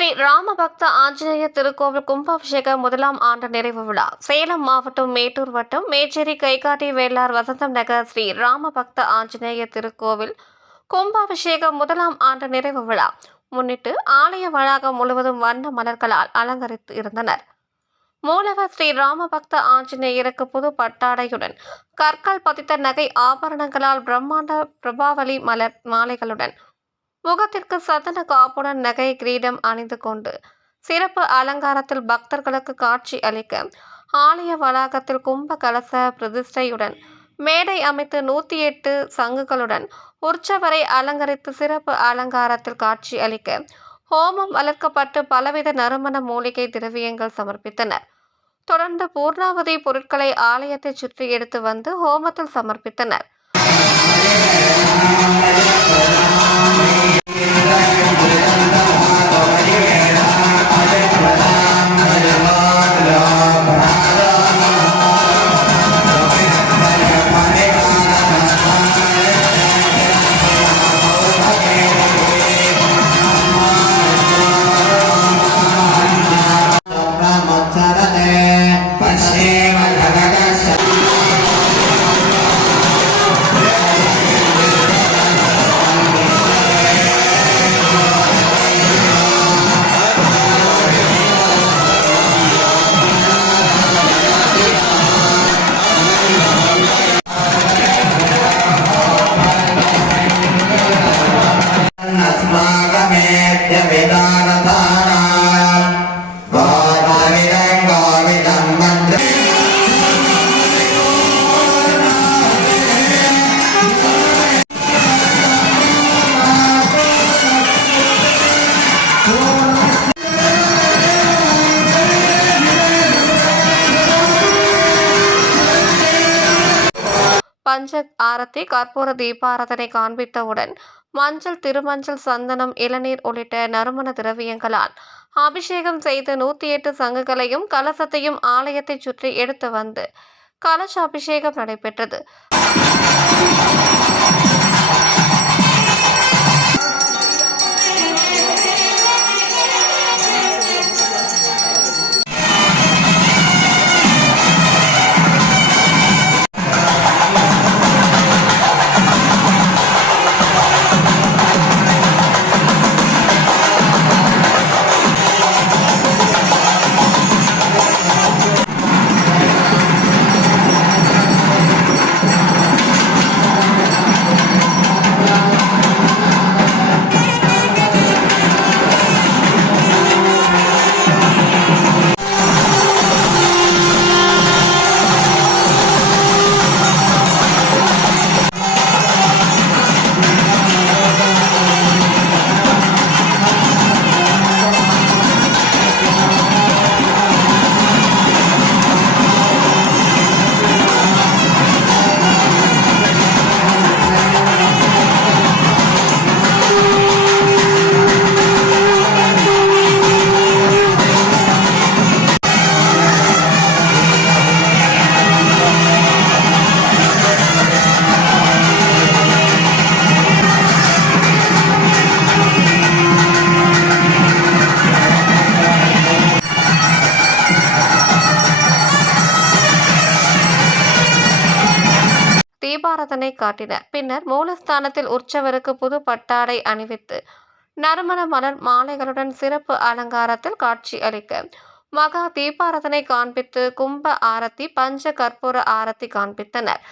ஸ்ரீ ராமபக்த ஆஞ்சநேய திருக்கோவில் கும்பாபிஷேகம் முதலாம் ஆண்டு நிறைவு விழா சேலம் மாவட்டம் மேட்டூர் வட்டம் மேச்சேரி கைகாட்டி வேளார் வசந்தம் நகர் ஸ்ரீ ராமபக்த ஆஞ்சநேய திருக்கோவில் கும்பாபிஷேகம் முதலாம் ஆண்டு நிறைவு விழா முன்னிட்டு ஆலய வளாகம் முழுவதும் வண்ண மலர்களால் அலங்கரித்து இருந்தனர். மூலவர் ஸ்ரீ ராமபக்த ஆஞ்சநேயருக்கு புது பட்டாடையுடன் கற்கள் பதித்த நகை ஆபரணங்களால் பிரம்மாண்ட பிரபாவலி மலர் மாலைகளுடன் முகத்திற்கு சந்தன காப்புடன் நகை கிரீடம் அணிந்து கொண்டு சிறப்பு அலங்காரத்தில் பக்தர்களுக்கு காட்சி அளிக்க ஆலய வளாகத்தில் கும்ப கலச பிரதிஷ்டையுடன் மேடை அமைத்து 108 சங்குகளுடன் உற்சவரை அலங்கரித்து சிறப்பு அலங்காரத்தில் காட்சி அளிக்க ஹோமம் வளர்க்கப்பட்டு பலவித நறுமண மூலிகை திரவியங்கள் சமர்ப்பித்தனர். தொடர்ந்து பூர்ணாவதி பொருட்களை ஆலயத்தை சுற்றி எடுத்து வந்து ஹோமத்தில் சமர்ப்பித்தனர். பஞ்ச ஆரத்தி கற்பூர தீபாராதனை காண்பித்தவுடன் மஞ்சள் திருமஞ்சள் சந்தனம் இளநீர் உள்ளிட்ட நறுமண திரவியங்களால் அபிஷேகம் செய்து 108 சங்குகளையும் கலசத்தையும் ஆலயத்தை சுற்றி எடுத்து வந்து கலச அபிஷேகம் நடைபெற்றது. தீபாராதனை காட்டினர். பின்னர் மூலஸ்தானத்தில் உற்சவருக்கு புது பட்டாடை அணிவித்து நறுமண மலர் மாலைகளுடன் சிறப்பு அலங்காரத்தில் காட்சி அளிக்க மகா தீபாராதனை காண்பித்து கும்ப ஆரத்தி பஞ்ச கற்பூர ஆரத்தி காண்பித்தனர்.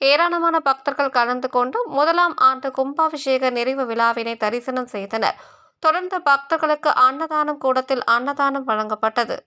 ஏராளமான பக்தர்கள் கலந்து கொண்டு முதலாம் ஆண்டு கும்பாபிஷேக நிறைவு விழாவினை தரிசனம் செய்தனர். தொடர்ந்து பக்தர்களுக்கு அன்னதானம் கூடத்தில் அன்னதானம் வழங்கப்பட்டது.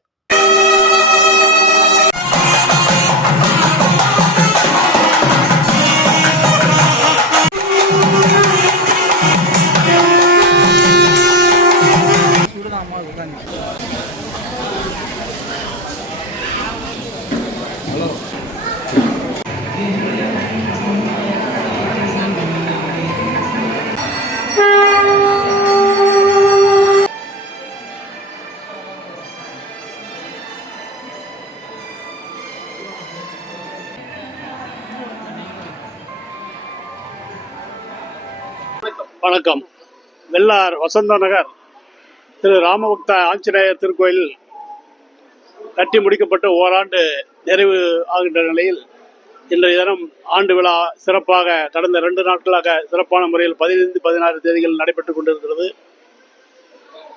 வணக்கம். வெள்ளார் வசந்த நகர் திரு ராமபக்த ஆஞ்சநேயர் திருக்கோயில் கட்டி முடிக்கப்பட்டு ஓராண்டு நிறைவு ஆகின்ற நிலையில் இன்றைய தினம் ஆண்டு விழா சிறப்பாக கடந்த 2 நாட்களாக சிறப்பான முறையில் 15, 16 தேதிகள் நடைபெற்றுக் கொண்டிருக்கிறது.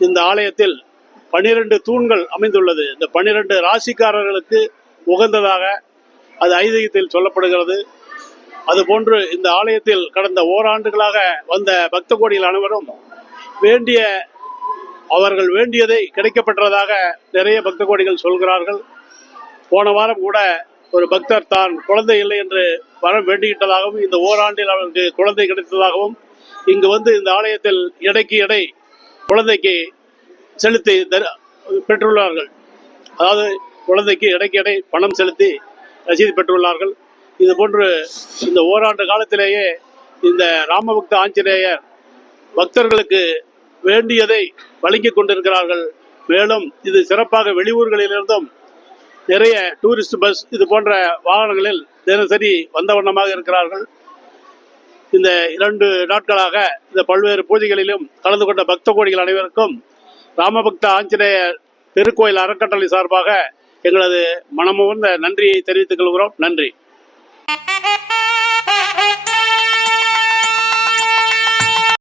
இந்த ஆலயத்தில் 12 தூண்கள் அமைந்துள்ளது. இந்த 12 ராசிக்காரர்களுக்கு உகந்ததாக அது ஐதீகத்தில் சொல்லப்படுகிறது. அதுபோன்று இந்த ஆலயத்தில் கடந்த ஓராண்டுகளாக வந்த பக்த கோடிகள் அனைவரும் அவர்கள் வேண்டியதை கிடைக்கப்பெற்றதாக நிறைய பக்த கோடிகள் சொல்கிறார்கள். போன வாரம் கூட ஒரு பக்தர் தான் குழந்தை இல்லை என்று வரம் வேண்டிக்கிட்டதாகவும் இந்த ஓராண்டில் அவருக்கு குழந்தை கிடைத்ததாகவும் இங்கு வந்து இந்த ஆலயத்தில் எடைக்கு எடை குழந்தைக்கு செலுத்தி பெற்றுள்ளார்கள். அதாவது குழந்தைக்கு எடைக்கு எடை பணம் செலுத்தி ரசீது பெற்றுள்ளார்கள். இது போன்று இந்த ஓராண்டு காலத்திலேயே இந்த ராமபக்த ஆஞ்சநேயர் பக்தர்களுக்கு வேண்டியதை வழங்கி கொண்டிருக்கிறார்கள். மேலும் இது சிறப்பாக வெளியூர்களிலிருந்தும் நிறைய டூரிஸ்ட் பஸ் இது போன்ற வாகனங்களில் தினசரி வந்த வண்ணமாக இருக்கிறார்கள். இந்த 2 நாட்களாக இந்த பல்வேறு பூஜைகளிலும் கலந்து கொண்ட பக்த கோடிகள் அனைவருக்கும் ராமபக்த ஆஞ்சநேயர் திருக்கோயில் அறக்கட்டளை சார்பாக எங்களது மனமுவந்த நன்றியை தெரிவித்துக் கொள்கிறோம். நன்றி.